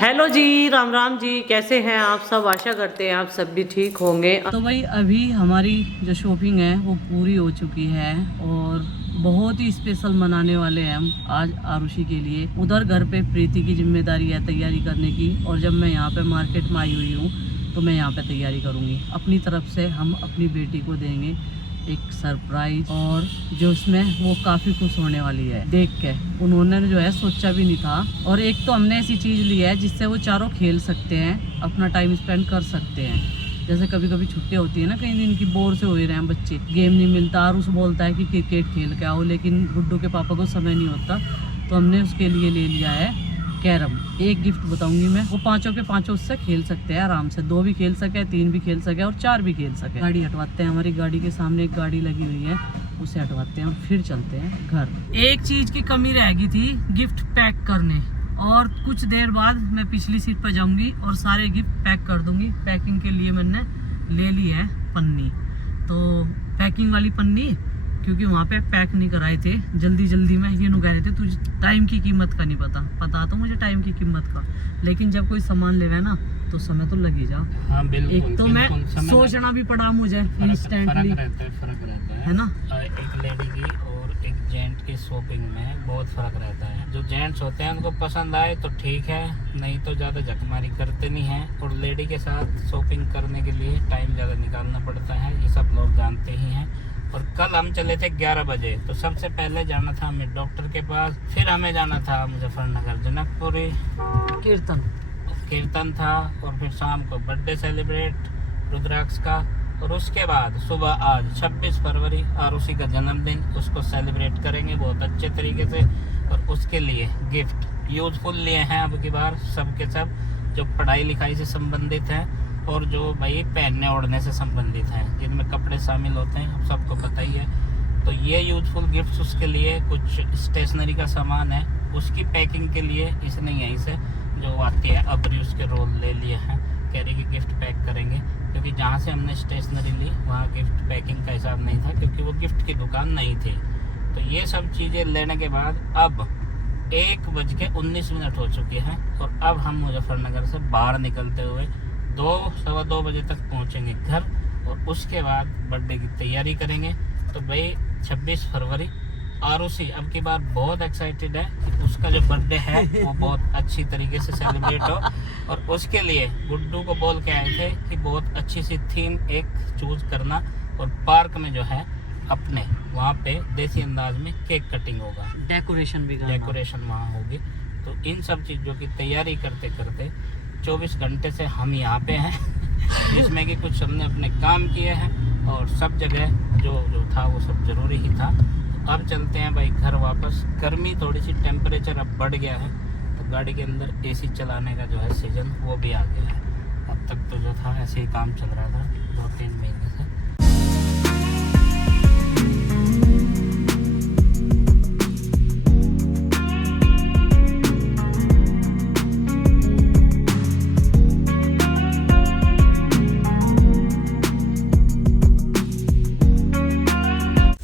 Hello जी, राम राम जी, कैसे हैं आप सब। आशा करते हैं आप सब भी ठीक होंगे। तो भाई अभी हमारी जो शॉपिंग है वो पूरी हो चुकी है और बहुत ही स्पेशल मनाने वाले हैं हम आज आरुषि के लिए। उधर घर पे प्रीति की जिम्मेदारी है तैयारी करने की, और जब मैं यहाँ पे मार्केट में आई हुई हूँ तो मैं यहाँ पे तैयारी करूँगी। अपनी तरफ से हम अपनी बेटी को देंगे एक सरप्राइज, और जो उसमें वो काफ़ी खुश होने वाली है देख के। उन्होंने जो है सोचा भी नहीं था। और एक तो हमने ऐसी चीज़ ली है जिससे वो चारों खेल सकते हैं, अपना टाइम स्पेंड कर सकते हैं। जैसे कभी कभी छुट्टियाँ होती है ना, कई दिन की बोर से हो ही रहे हैं बच्चे, गेम नहीं मिलता। आरुष बोलता है कि क्रिकेट खेल के आओ, लेकिन गुड्डू के पापा को समय नहीं होता, तो हमने उसके लिए ले लिया है कैरम। एक गिफ्ट बताऊंगी मैं, वो पांचों के पांचों उससे खेल सकते हैं आराम से। 2 भी खेल सके, 3 भी खेल सके और 4 भी खेल सके। गाड़ी हटवाते हैं, हमारी गाड़ी के सामने एक गाड़ी लगी हुई है, उसे हटवाते हैं और फिर चलते हैं घर। एक चीज की कमी रह गई थी, गिफ्ट पैक करने, और कुछ देर बाद मैं पिछली सीट पर जाऊंगी और सारे गिफ्ट पैक कर दूंगी। पैकिंग के लिए मैंने ले ली है पन्नी, तो पैकिंग वाली पन्नी, क्योंकि वहाँ पे पैक नहीं कराए थे जल्दी जल्दी में। ये नु कह रहे थे तुझे टाइम की कीमत का नहीं पता तो मुझे टाइम की कीमत का, लेकिन जब कोई सामान लेवे ना तो समय तो लग ही जा। हाँ, बिल्कुल, एक तो मैं सोचना भी पड़ा मुझे इंस्टेंटली, फर्क रहता है ना। एक लेडी की और एक जेंट की शॉपिंग में बहुत फर्क रहता है। जो जेंट्स होते हैं उनको पसंद आए तो ठीक है, नहीं तो ज़्यादा झकमारी करते नहीं हैं। और लेडी के साथ शॉपिंग करने के लिए टाइम ज़्यादा निकालना पड़ता है, ये सब लोग जानते ही हैं। और कल हम चले थे 11 बजे, तो सबसे पहले जाना था हमें डॉक्टर के पास, फिर हमें जाना था मुजफ्फरनगर जनकपुरी, कीर्तन था, और फिर शाम को बर्थडे सेलिब्रेट रुद्राक्ष का, और उसके बाद सुबह आज 26 फरवरी आरुषि का जन्मदिन, उसको सेलिब्रेट करेंगे बहुत अच्छे तरीके से। और उसके लिए गिफ्ट यूजफुल लिए हैं अब की बार, सब के सब जो पढ़ाई लिखाई से संबंधित हैं और जो भाई पहनने ओढ़ने से संबंधित हैं, जिनमें कपड़े शामिल होते हैं, आप सबको पता ही है। तो ये यूजफुल गिफ्ट्स उसके लिए, कुछ स्टेशनरी का सामान है, उसकी पैकिंग के लिए इसने यहीं से जो आती है अबरी, उसके रोल ले लिए हैं। कह रही कि गिफ्ट पैक करेंगे, क्योंकि जहाँ से हमने स्टेशनरी ली वहाँ गिफ्ट पैकिंग का हिसाब नहीं था, क्योंकि वो गिफ्ट की दुकान नहीं थी। तो ये सब चीज़ें लेने के बाद अब 1:19 हो चुकी हैं, और अब हम मुजफ्फरनगर से बाहर निकलते हुए 2-2:15 बजे तक पहुंचेंगे घर, और उसके बाद बर्थडे की तैयारी करेंगे। तो भाई 26 फरवरी आरुषि अब की बार बहुत एक्साइटेड है कि उसका जो बर्थडे है वो बहुत अच्छी तरीके से सेलिब्रेट हो। और उसके लिए गुड्डू को बोल के आए थे कि बहुत अच्छी सी थीम एक चूज करना, और पार्क में जो है अपने वहाँ पे देसी अंदाज में केक कटिंग होगा, डेकोरेशन वहाँ होगी। तो इन सब चीज़ों की तैयारी करते करते 24 घंटे से हम यहाँ पे हैं जिसमें कि कुछ हमने अपने काम किए हैं, और सब जगह जो था वो सब ज़रूरी ही था। तो अब चलते हैं भाई घर वापस। गर्मी थोड़ी सी, टेम्परेचर अब बढ़ गया है, तो गाड़ी के अंदर एसी चलाने का जो है सीजन वो भी आ गया है। अब तक तो जो था ऐसे ही काम चल रहा था 2-3 महीने से।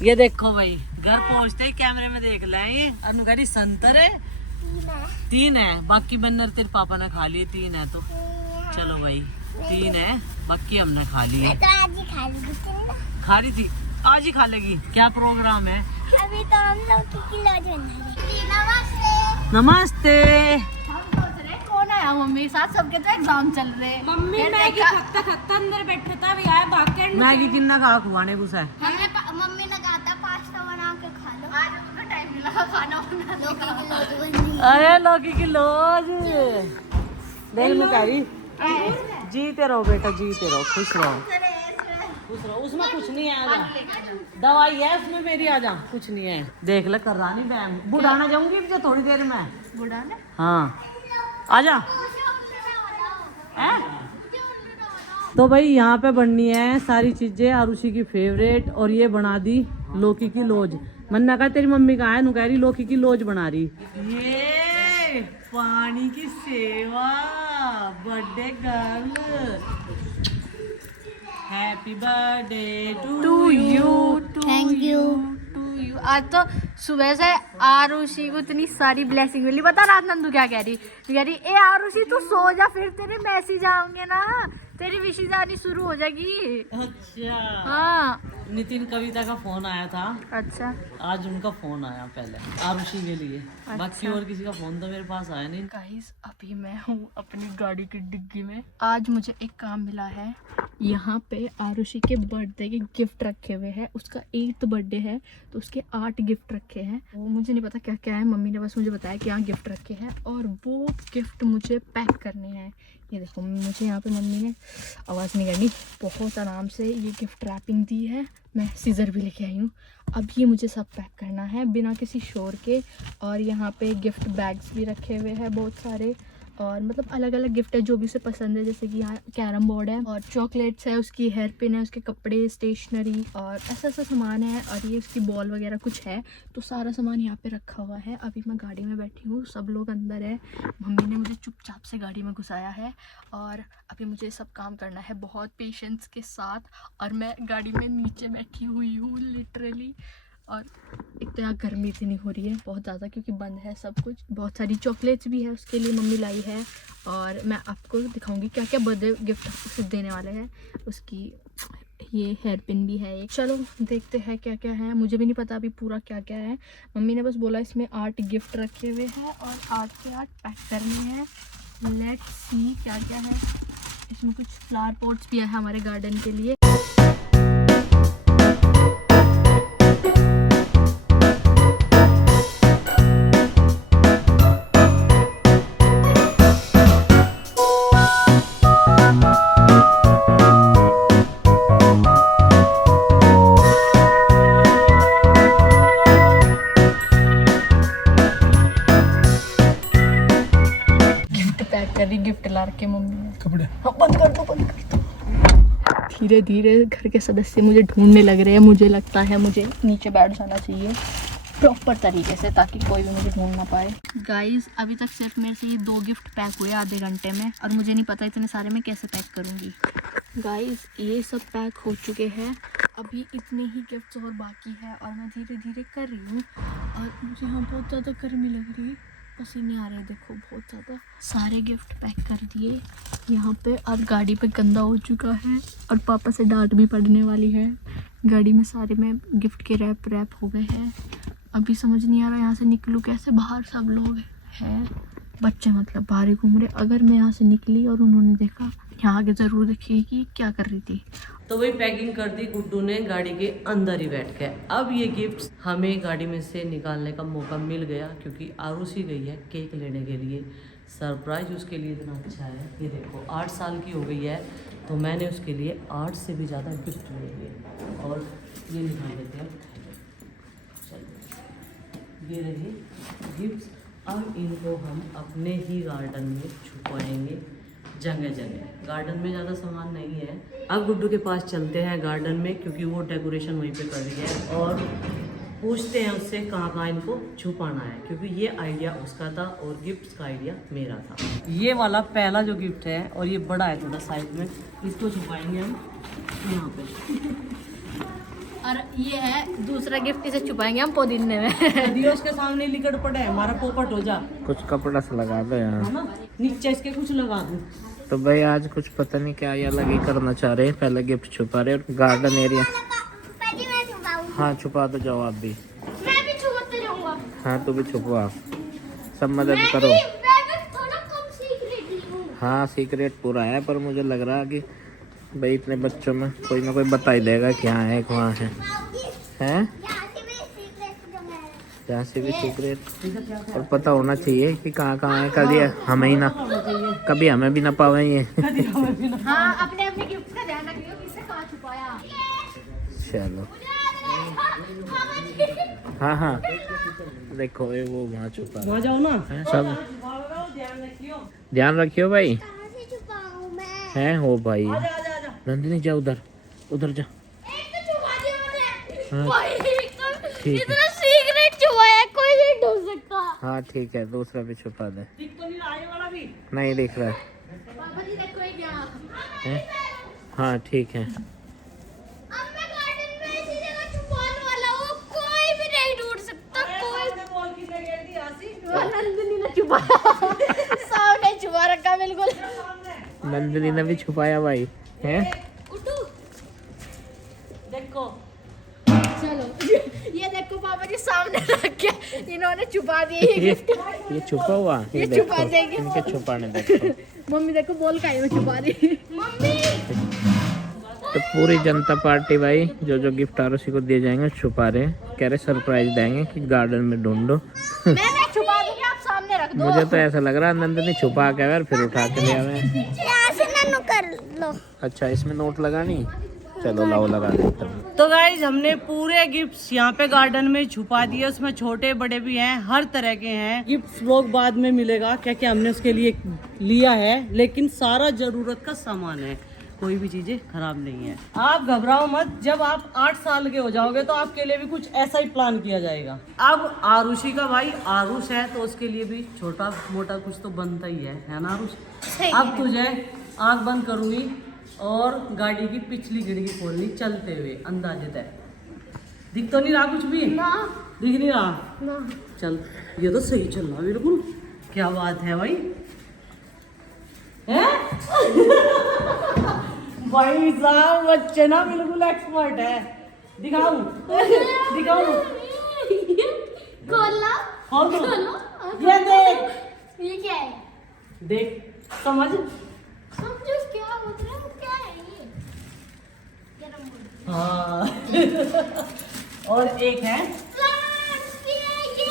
ये देखो भाई, घर पहुंचते ही कैमरे में देख लें, अनुकारी संतरे 3 है, बाकी बन्नर तेरे पापा ने खा लिए। 3 है तो चलो भाई 3 है, बाकी हमने खा लिए। खा रही थी, आज ही खा लेगी। क्या प्रोग्राम है अभी तो हम लोग की नमस्ते। कौन आया मम्मी साथ, सबके तो एग्जाम चल रहे। मम्मी मैगी खत्ता अंदर बैठा था, अभी आया भाग के। मैगी किन्ना खा खुआने कुछ है। मम्मी ने कहा था पास्ता बना के खा लो, आज उनको टाइम मिला खाना बना। अरे लौकी की लौज देख में कह रही, जीते रहो बेटा, जीते रहो, खुश रहो। उसमें कुछ नहीं है, आजा दवाई है उसमें मेरी, आजा कुछ नहीं है। देख ले कर रहा नहीं बैम, बुढ़ाना जाऊंगी जो थोड़ी देर में। बुढ़ाना? हाँ आजा। तो भाई यहाँ पे बननी है सारी चीजें आरुषि की फेवरेट, और ये बना दी लौकी की लोज। मन्ना कहा तेरी मम्मी कहाँ है, नु कह रही लौकी की लोज बना रही। ये पानी की सेवा, birthday girl, happy birthday to you. Thank you. आज तो सुबह से आरुषि को इतनी सारी ब्लेसिंग मिली। बता रात नंदू क्या कह रही ए आरुषि तू सो जा, फिर तेरे मैसेज आएंगे ना, तेरी विशेष आनी शुरू हो जाएगी। अच्छा हाँ नितिन कविता का फोन आया था। अच्छा आज उनका फोन आया पहले आरुषि के लिए। बाकी और किसी का फोन तो मेरे पास आया नहीं। गाइस अभी मैं हूँ अपनी गाड़ी की डिग्गी में। आज मुझे एक काम मिला है। यहाँ पे आरुषि के बर्थडे के गिफ्ट रखे हुए हैं। उसका 8th बर्थडे है तो उसके 8 गिफ्ट रखे हैं। वो मुझे नहीं पता क्या क्या है, मम्मी ने बस मुझे बताया कि यहाँ गिफ्ट रखे हैं और वो गिफ्ट मुझे पैक करने हैं। ये देखो मुझे यहाँ पे मम्मी ने आवाज़ नहीं करनी, बहुत आराम से ये गिफ्ट रैपिंग दी है। मैं सीज़र भी लेके आई हूँ। अब ये मुझे सब पैक करना है बिना किसी शोर के। और यहाँ पे गिफ्ट बैग्स भी रखे हुए हैं बहुत सारे, और मतलब अलग अलग गिफ्ट है जो भी उसे पसंद है। जैसे कि यहाँ कैरम बोर्ड है और चॉकलेट्स है, उसकी हेयर पिन है, उसके कपड़े, स्टेशनरी और ऐसा ऐसा सामान है। और ये उसकी बॉल वगैरह कुछ है, तो सारा सामान यहाँ पे रखा हुआ है। अभी मैं गाड़ी में बैठी हूँ, सब लोग अंदर है। मम्मी ने मुझे चुपचाप से गाड़ी में घुसाया है और अभी मुझे सब काम करना है बहुत पेशेंस के साथ। और मैं गाड़ी में नीचे बैठी हुई हूँ लिटरली। और एक तो यहाँ गर्मी इतनी हो रही है बहुत ज़्यादा क्योंकि बंद है सब कुछ। बहुत सारी चॉकलेट्स भी है उसके लिए मम्मी लाई है। और मैं आपको दिखाऊंगी क्या क्या बर्थडे गिफ्ट उसे देने वाले हैं। उसकी ये हेयर पिन भी है एक। चलो देखते हैं क्या क्या है, मुझे भी नहीं पता अभी पूरा क्या क्या है। मम्मी ने बस बोला इसमें 8 गिफ्ट रखे हुए हैं और 8 के 8 पैक करने हैं। लेट्स सी क्या क्या है। इसमें कुछ फ्लावर पॉट्स भी है हमारे गार्डन के लिए। गिफ्ट ला रखे मम्मी ने। कपड़े हाँ बंद कर दो, बंद कर दो। धीरे धीरे घर के सदस्य मुझे ढूंढने लग रहे हैं। मुझे लगता है मुझे नीचे बैठ जाना चाहिए प्रॉपर तरीके से ताकि कोई भी मुझे ढूंढ ना पाए। गाइस अभी तक सिर्फ मेरे से ये 2 गिफ्ट पैक हुए आधे घंटे में और मुझे नहीं पता इतने सारे मैं कैसे पैक करूँगी। गाइस ये सब पैक हो चुके हैं, अभी इतने ही गिफ्ट्स और बाकी है और मैं धीरे धीरे कर रही हूँ। और मुझे यहाँ बहुत ज़्यादा गर्मी लग रही है, पसीने आ रहे हैं देखो बहुत ज़्यादा। सारे गिफ्ट पैक कर दिए यहाँ पे और गाड़ी पे गंदा हो चुका है और पापा से डांट भी पड़ने वाली है। गाड़ी में सारे में गिफ्ट के रैप हो गए हैं। अभी समझ नहीं आ रहा यहाँ से निकलूँ कैसे। बाहर सब लोग हैं, बच्चे मतलब बाहर ही घूम रहे। अगर मैं यहाँ से निकली और उन्होंने देखा, यहाँ आगे ज़रूर देखिए कि क्या कर रही थी। तो वही पैकिंग कर दी गुड्डू ने गाड़ी के अंदर ही बैठ के। अब ये गिफ्ट्स हमें गाड़ी में से निकालने का मौका मिल गया क्योंकि आरुषि गई है केक लेने के लिए। सरप्राइज उसके लिए इतना अच्छा है। ये देखो 8 साल की हो गई है तो मैंने उसके लिए 8 से भी ज़्यादा गिफ्ट ले लिए। और ये निकाल देते हैं, चलिए ये रही गिफ्ट्स। अब इनको हम अपने ही गार्डन में छुपाएंगे जगह जगह। गार्डन में ज़्यादा सामान नहीं है। अब गुड्डू के पास चलते हैं गार्डन में क्योंकि वो डेकोरेशन वहीं पे कर रही है और पूछते हैं उससे कहाँ कहाँ इनको छुपाना है क्योंकि ये आइडिया उसका था और गिफ्ट का आइडिया मेरा था। ये वाला पहला जो गिफ्ट है और ये बड़ा है थोड़ा साइज में, इसको छुपाएंगे हम यहाँ पे। और ये है दूसरा गिफ्ट, इसे छुपाएंगे हम पुदीने में। दियोस के सामने लिकट पड़े हमारा पोपट हो जा। कुछ कपड़ा से लगा दो यार, है ना, नीचे इसके कुछ लगा दूं। तो भाई आज कुछ पता नहीं क्या ये अलग ही करना चाह रहे हैं। पहले गिफ्ट छुपा रहे और गार्डन एरिया। हाँ छुपा तो जाओ आप भी। मैं भी छुपाते जाऊंगा। हाँ तू भी छुपवा, सब मदद करो। थोड़ा कम सीक्रेट हूं। हाँ सीक्रेट पूरा है पर मुझे लग रहा है कि भाई इतने बच्चों में कोई ना कोई बता ही देगा कि यहाँ है वहाँ है। हैं यहाँ से भी सीक्रेट और पता होना चाहिए कि कहाँ कहाँ है। कभी हमें ही ना, कभी हमें भी ना पावे ये। हाँ अपने अपने गिफ्ट का ध्यान रखियो किसने कहाँ छुपाया। चलो हाँ हाँ देखो ये वो वहाँ छुपा वहाँ जाओ ना सब। ध्यान रखियो भाई। हैं हो भाई नंदिनी जा उधर, उधर जा। हाँ ठीक है, सीक्रेट छुपाया कोई नहीं ढूंढ सकता। हाँ ठीक है दूसरा भी छुपा दे। दिख तो नहीं रहा ये वाला भी? नहीं दिख रहा है। पापा जी देखो ये क्या हैं? हाँ ठीक है। अब मैं गार्डन में ऐसी जगह छुपाने वाला हूँ कोई भी नहीं ढूंढ सकता। कोई छुपाया सामने छुपा रखा बिल्कुल। नंदिनी ने भी छुपाया भाई है। देखो चलो ये देखो पापा जी सामने रख के इन्होंने छुपा दिए ये गिफ्ट। ये छुपा हुआ, ये देखो, छुपा देंगे। इनके छुपाने देखो। मम्मी देखो बोल का में छुपा रही। मम्मी तो पूरी जनता पार्टी भाई जो जो गिफ्ट आरुषि को दिए जाएंगे छुपा रहे, कह रहे सरप्राइज देंगे कि गार्डन में ढूंढो। मैं छुपा दूंगी, आप सामने रख दो। मुझे तो ऐसा लग रहा है नंदिनी छुपा के यार फिर उठा के ले आवे। कर लो। अच्छा इसमें नोट लगानी, चलो लाओ लगा देता हूँ। तो गाइज हमने पूरे गिफ्ट्स यहाँ पे गार्डन में छुपा दिए। उसमें छोटे बड़े भी हैं, हर तरह के हैं। गिफ्ट्स लोग बाद में मिलेगा क्या क्या हमने उसके लिए लिया है, लेकिन सारा जरूरत का सामान है, कोई भी चीजें खराब नहीं है। आप घबराओ मत, जब आप 8 साल के हो जाओगे तो आपके लिए भी कुछ ऐसा ही प्लान किया जाएगा। अब आरुषि का भाई आरुष है तो उसके लिए भी छोटा मोटा कुछ तो बनता ही है ना आरुष। अब तुझे आँख बंद करूंगी और गाड़ी की पिछली खिड़की खोलनी चलते हुए अंदाजे तय। दिख तो नहीं रहा कुछ भी? ना दिख नहीं रहा ना। चल, ये तो सही चल रहा बिल्कुल। क्या बात है भाई, हैं? भाई साहब बच्चे ना बिल्कुल एक्सपर्ट है। दिखाऊं दिखाऊं? खोलो खोल दो। खोलो। ये देख ये क्या है? देख समझ। समझो क्या मतलब क्या है ये? Carrom board. हाँ और एक है प्लांट्स, ये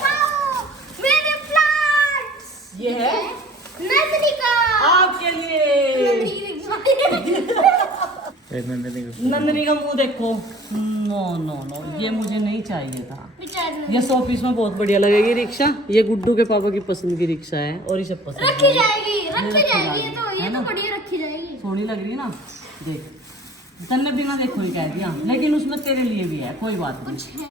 वाओ मेरे प्लांट्स। ये है नंदिनी का आपके लिए। नंदिनी का मुंह देखो। नो नो नो, ये मुझे नहीं चाहिए था। ये 100 पीस में बहुत बढ़िया लगेगी रिक्शा। ये गुड्डू के पापा की पसंद की रिक्शा है और ये सब पसंद रखी है। जाएगी रखी जाएगी। ये है तो ना? बढ़िया रखी जाएगी। सोनी लग रही है ना। देख तन्ने बिना देखो ही कह दिया, लेकिन उसमें तेरे लिए भी है, कोई बात नहीं।